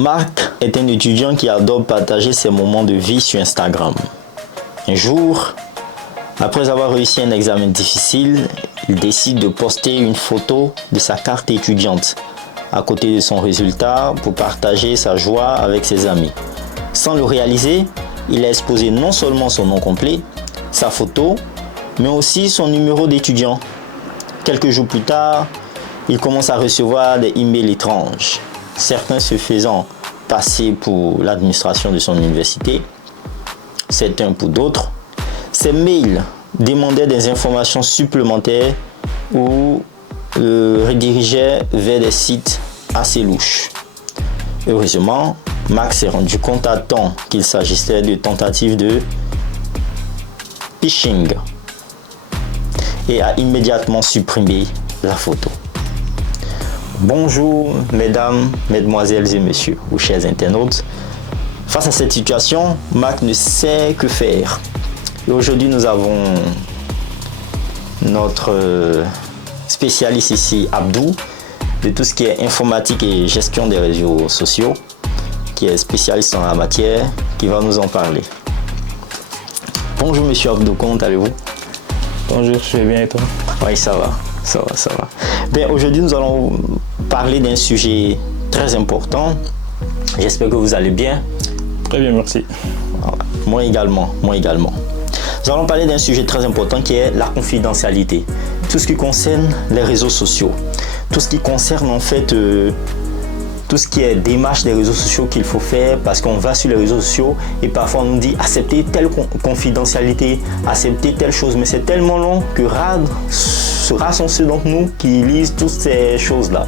Marc est un étudiant qui adore partager ses moments de vie sur Instagram. Un jour, après avoir réussi un examen difficile, il décide de poster une photo de sa carte étudiante à côté de son résultat pour partager sa joie avec ses amis. Sans le réaliser, il a exposé non seulement son nom complet, sa photo, mais aussi son numéro d'étudiant. Quelques jours plus tard, il commence à recevoir des emails étranges, certains se faisant passer pour l'administration de son université, certains pour d'autres. Ces mails demandaient des informations supplémentaires ou redirigeaient vers des sites assez louches. Heureusement, Max s'est rendu compte à temps qu'il s'agissait de tentatives de phishing et a immédiatement supprimé la photo. Bonjour mesdames, mesdemoiselles et messieurs, ou chers internautes. Face à cette situation, Mac ne sait que faire. Et aujourd'hui, nous avons notre spécialiste ici, Abdou, de tout ce qui est informatique et gestion des réseaux sociaux, qui est spécialiste en la matière, qui va nous en parler. Bonjour monsieur Abdou, comment allez-vous? Bonjour, je vais bien et toi? Oui, ça va. Bien, aujourd'hui, nous allons parler d'un sujet très important. J'espère que vous allez bien. Très bien, merci. Moi également. Nous allons parler d'un sujet très important qui est la confidentialité. Tout ce qui concerne les réseaux sociaux. Tout ce qui concerne en fait tout ce qui est démarche des réseaux sociaux qu'il faut faire, parce qu'on va sur les réseaux sociaux et parfois on nous dit accepter telle confidentialité, accepter telle chose, mais c'est tellement long que rares sont ceux d'entre nous qui lisent toutes ces choses-là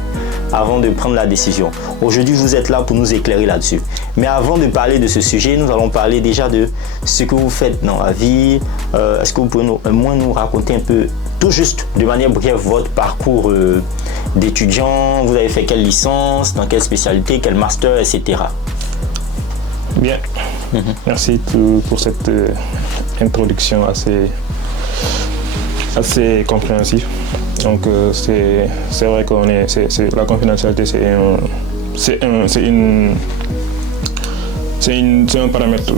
avant de prendre la décision. Aujourd'hui, vous êtes là pour nous éclairer là-dessus. Mais avant de parler de ce sujet, nous allons parler déjà de ce que vous faites dans la vie. Est-ce que vous pouvez nous raconter un peu, tout juste, de manière brève, votre parcours d'étudiant? Vous avez fait quelle licence, dans quelle spécialité, quel master, etc. Bien. Merci pour cette introduction assez compréhensive. Donc c'est vrai que la confidentialité c'est un paramètre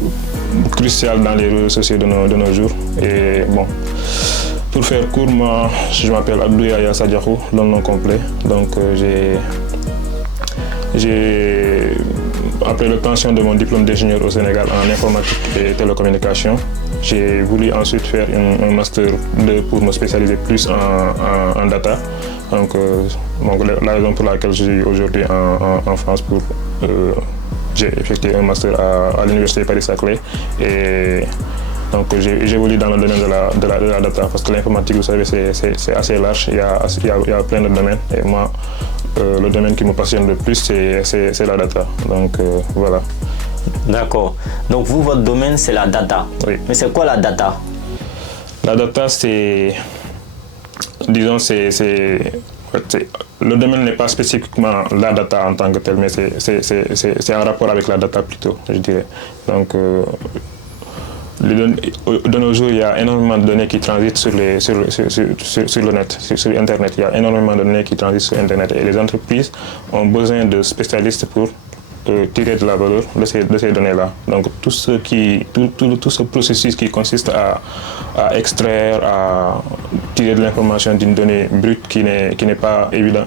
crucial dans les réseaux sociaux de nos jours. Et bon, pour faire court, moi je m'appelle Abdou Yaya Sadiakou, le nom complet. Donc j'ai après l'obtention de mon diplôme d'ingénieur au Sénégal en informatique et télécommunication, j'ai voulu ensuite faire un master 2 pour me spécialiser plus en data. Donc la raison pour laquelle je suis aujourd'hui en France j'ai effectué un master à l'université Paris-Saclay. Et donc j'évolue dans le domaine de la data, parce que l'informatique, vous savez, c'est assez large, il y a plein de domaines. Et moi, le domaine qui me passionne le plus, c'est la data. Donc voilà. D'accord. Donc vous, votre domaine, c'est la data. Oui. Mais c'est quoi la data? La data, disons, le domaine n'est pas spécifiquement la data en tant que tel, mais c'est en rapport avec la data plutôt, je dirais. Donc de nos jours, il y a énormément de données qui transitent sur le net, sur Internet. Il y a énormément de données qui transitent sur Internet. Et les entreprises ont besoin de spécialistes pour tirer de la valeur de ces données-là. Donc tout ce processus qui consiste à extraire, à tirer de l'information d'une donnée brute qui n'est pas évident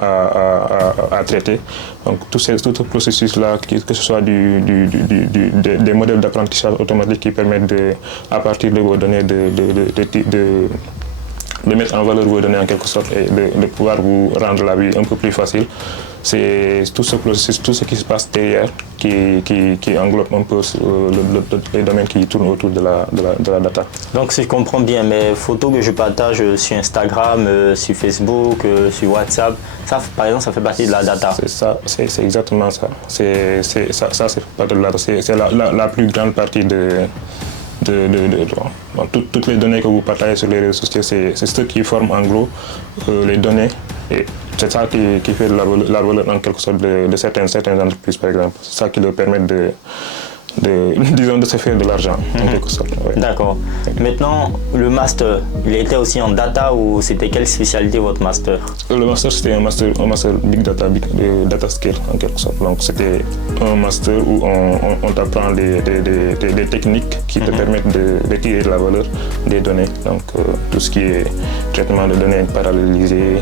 à traiter. Donc tout ce processus-là, que ce soit des modèles d'apprentissage automatique qui permettent à partir de vos données de mettre en valeur vos données en quelque sorte et de pouvoir vous rendre la vie un peu plus facile. C'est tout ce processus, tout ce qui se passe derrière qui englobe un peu les domaines qui tournent autour de la data. Donc si je comprends bien, mes photos que je partage sur Instagram, sur Facebook, sur WhatsApp, ça par exemple, ça fait partie de la data. C'est ça, c'est exactement ça. Ça c'est partie de la data. C'est la plus grande partie toutes les données que vous partagez sur les réseaux sociaux, c'est ce qui forme en gros les données, et c'est ça qui fait la valeur en quelque sorte de certaines entreprises par exemple. C'est ça qui leur permet disons, de se faire de l'argent, en quelque sorte. Ouais. D'accord. Maintenant, le master, il était aussi en data ou c'était quelle spécialité votre master? Le master, c'était un master Big Data, Data Scale, en quelque sorte. Donc, c'était un master où on t'apprend des techniques qui te permettent de tirer de la valeur des données. Donc, tout ce qui est traitement de données parallélisées,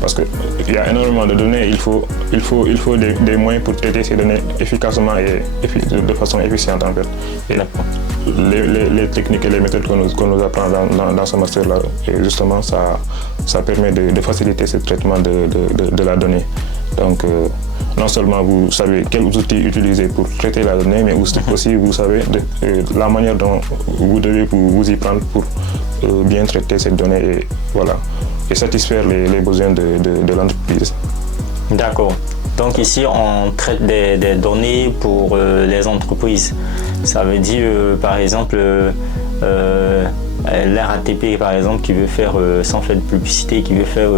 parce qu'il y a énormément de données, il faut des moyens pour traiter ces données efficacement et de façon efficiente en fait. Et les techniques et les méthodes qu'on nous apprend dans ce master-là, justement, ça permet de faciliter ce traitement de la donnée. Donc, non seulement vous savez quels outils utiliser pour traiter la donnée, mais aussi vous savez la manière dont vous devez vous y prendre pour bien traiter cette donnée et voilà. Et satisfaire les besoins de l'entreprise. D'accord. Donc ici, on traite des données pour les entreprises. Ça veut dire, par exemple, l'RATP, par exemple, qui veut faire, sans faire de publicité, qui veut faire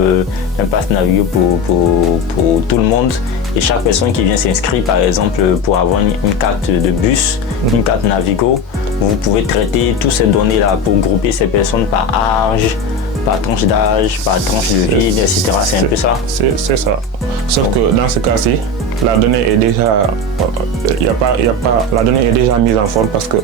un pass Navigo pour tout le monde. Et chaque personne qui vient s'inscrire, par exemple, pour avoir une carte de bus, une carte Navigo, vous pouvez traiter toutes ces données-là pour grouper ces personnes par âge, par tranche d'âge, par tranche de vie, etc. C'est un peu ça? C'est ça. Sauf que dans ce cas-ci, la donnée est déjà, la donnée est déjà mise en forme parce que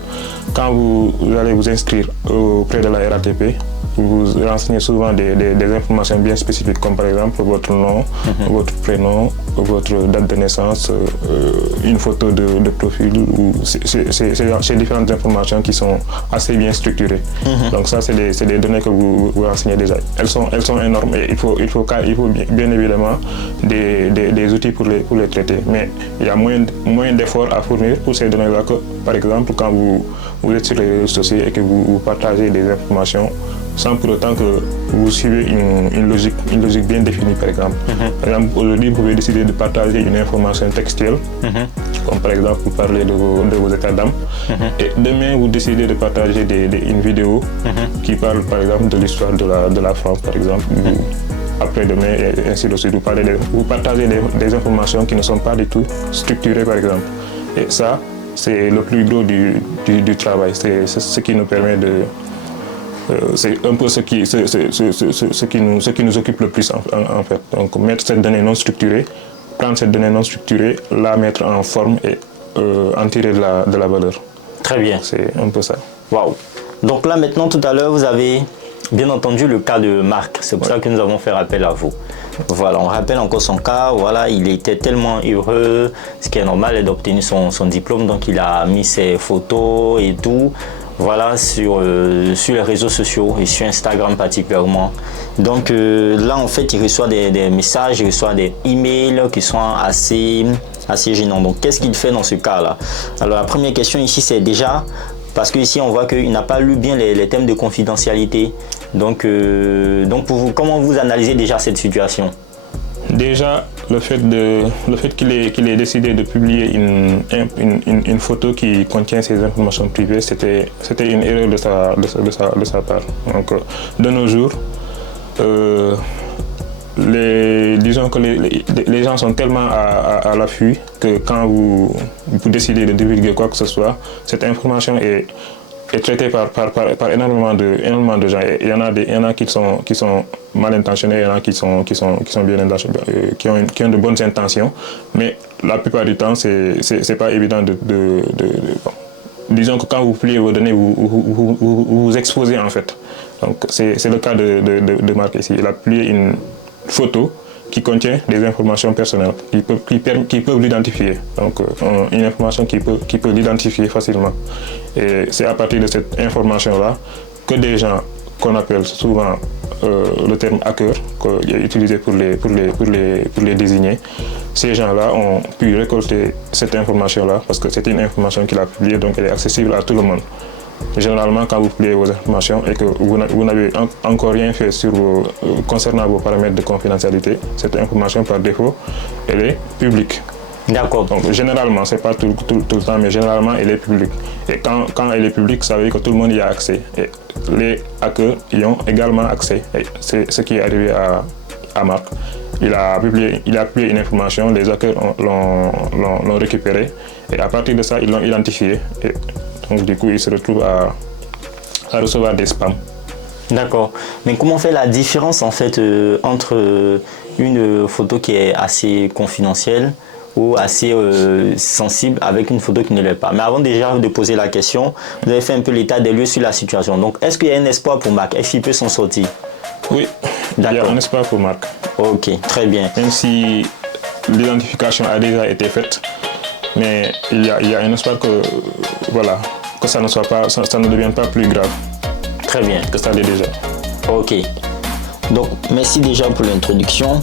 quand vous allez vous inscrire auprès de la RATP, vous renseignez souvent des informations bien spécifiques, comme par exemple votre nom, votre prénom, votre date de naissance, une photo de profil. C'est différentes informations qui sont assez bien structurées. Donc ça, c'est des données que vous renseignez déjà. Elles sont énormes et il faut bien évidemment des outils pour les traiter. Mais il y a moins d'efforts à fournir pour ces données-là que, par exemple, quand vous êtes sur les réseaux sociaux et que vous partagez des informations sans pour autant que vous suivez une logique bien définie, par exemple. Par exemple, aujourd'hui, vous pouvez décider de partager une information textuelle, comme par exemple, vous parlez de vos états d'âme, et demain, vous décidez de partager une vidéo qui parle, par exemple, de l'histoire de la France, par exemple, après-demain, et ainsi de suite. Vous partagez des informations qui ne sont pas du tout structurées, par exemple. Et ça, c'est le plus gros du travail. C'est ce qui nous permet de... c'est un peu ce qui nous occupe le plus en fait. Donc mettre cette donnée non structurée, prendre cette donnée non structurée, la mettre en forme et en tirer de la valeur. Très bien. C'est un peu ça. Waouh. Donc là maintenant, tout à l'heure, vous avez bien entendu le cas de Marc. C'est pour ça que nous avons fait appel à vous. Voilà, on rappelle encore son cas. Voilà, il était tellement heureux, ce qui est normal, d'obtenir son diplôme. Donc il a mis ses photos et tout. Voilà, sur les réseaux sociaux et sur Instagram particulièrement. Donc là, en fait, il reçoit des messages, il reçoit des emails qui sont assez gênants. Donc, qu'est-ce qu'il fait dans ce cas-là? Alors, la première question ici, c'est déjà, parce qu'ici, on voit qu'il n'a pas lu bien les thèmes de confidentialité. Donc pour vous, comment vous analysez déjà cette situation? Déjà, le fait qu'il ait décidé de publier une photo qui contient ces informations privées, c'était une erreur de sa part. Donc, de nos jours, disons que les gens sont tellement à l'affût que quand vous décidez de divulguer quoi que ce soit, cette information est traité par énormément de gens. Il y en a qui sont mal intentionnés, il y en a qui sont bien intentionnés, qui ont de bonnes intentions, mais la plupart du temps, c'est pas évident bon. Disons que quand vous pliez vos données, vous exposez en fait. Donc c'est le cas de Marc ici. Il a plié une photo qui contient des informations personnelles qui peuvent l'identifier. Donc une information qui peut l'identifier facilement. Et c'est à partir de cette information-là que des gens qu'on appelle souvent le terme hacker, qui est utilisé pour les désigner, ces gens-là ont pu récolter cette information-là parce que c'est une information qu'il a publiée, donc elle est accessible à tout le monde. Généralement, quand vous publiez vos informations et que vous n'avez encore rien fait concernant vos paramètres de confidentialité, cette information par défaut, elle est publique. D'accord. Donc généralement, c'est pas tout le temps, mais généralement, elle est publique. Et quand elle est publique, ça veut dire que tout le monde y a accès. Et les hackers y ont également accès. Et c'est ce qui est arrivé à Marc. il a publié une information, les hackers l'ont récupéré et à partir de ça, ils l'ont identifié. Et donc du coup, il se retrouve à recevoir des spams. D'accord. Mais comment on fait la différence en fait entre une photo qui est assez confidentielle ou assez sensible avec une photo qui ne l'est pas? Mais avant déjà de poser la question, vous avez fait un peu l'état des lieux sur la situation. Donc, est-ce qu'il y a un espoir pour Marc? Est-ce qu'il peut s'en sortir? Oui, il y a un espoir pour Marc. Ok, très bien. Même si l'identification a déjà été faite, mais il y a un espoir que, voilà, que ça ne devienne pas plus grave. Très bien. Que ça l'est déjà. Ok. Donc, merci déjà pour l'introduction.